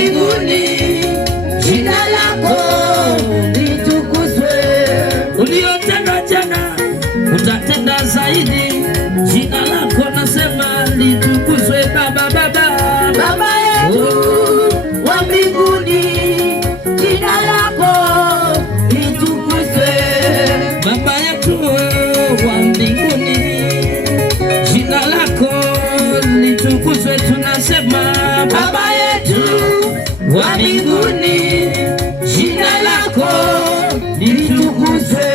mbinguni, jina lako litukuzwe. Uliotenda jana utatenda zaidi, jina lako nasema litukuzwe. Baba, Baba, Baba yetu wa mbinguni, jina lako litukuzwe. Baba yetu wa mbinguni, jina lako litukuzwe. Tunasema Baba yetu wa mbinguni, jina lako litukuzwe.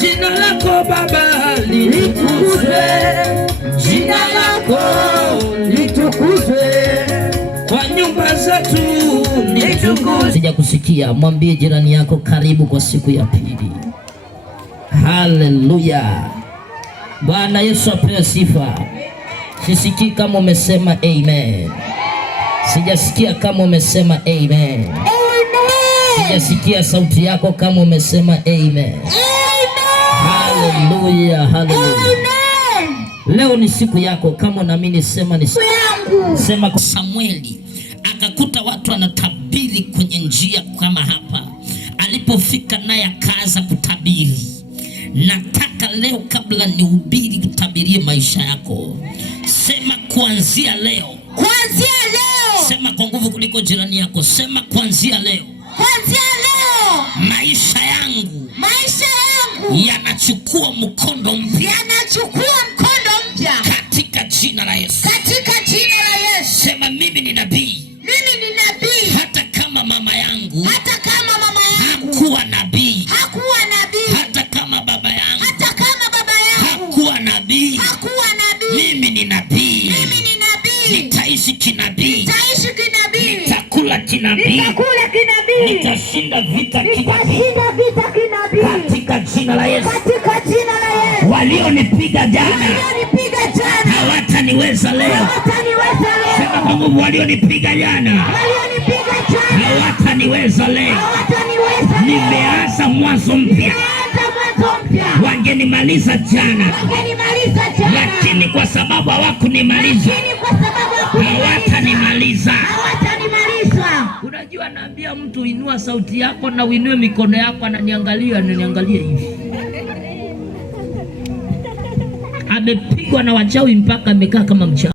Jina lako Baba litukuzwe, jina lako litukuzwe. Kwa nyumba zetu litukuzwe. Sija kusikia, mwambie jirani yako karibu kwa siku ya pili. Haleluya. Bwana Yesu apewe sifa. Sisikii kama umesema amen. Sijasikia kama umesema amen. Sijasikia sauti yako kama umesema amen. Haleluya, haleluya. Leo ni siku yako, kama unaamini sema ni siku yangu. Sema kwa Samueli akakuta watu wanatabiri kwenye njia kama hapa. Alipofika naye akaanza kutabiri. Nataka leo kabla nihubiri kutabirie maisha yako. Sema kuanzia leo. Kuanzia leo. Sema kwa nguvu kuliko jirani yako. Sema kuanzia leo. Kuanzia leo. Maisha yangu. Maisha yangu yanachukua mkondo mpya. Yanachukua mkondo mpya. Katika jina la Yesu. Katika jina la Yesu. Sema mimi ni nabii. Mimi ni nabii. Hata kama mama yangu. Hata kama mama yangu hakuwa nabii. Hakuwa nabii. Hata kama baba yangu. Hata kama baba yangu hakuwa nabii. Hakuwa nabii. Mimi ni nabii. Mimi ni nabii. Nitaishi kinabii. Nitaishi kinabii. Nitakula kinabii. Nitakula kinabii. Nitashinda vita kinabii. Nitashinda vita kinabii. Katika jina la Yesu. Katika jina la Yesu. Walionipiga jana hawataniweza leo. Hawataniweza leo. Sema kwa nguvu, walionipiga jana hawataniweza leo. Hawataniweza leo. Nimeanza mwanzo mpya. Wangenimaliza jana, lakini kwa sababu hawakunimaliza hawatanimaliza. Unajua, naambia mtu inua sauti yako na uinue mikono yako. Ananiangalia hivi, amepigwa na wachawi mpaka amekaa kama mchawi.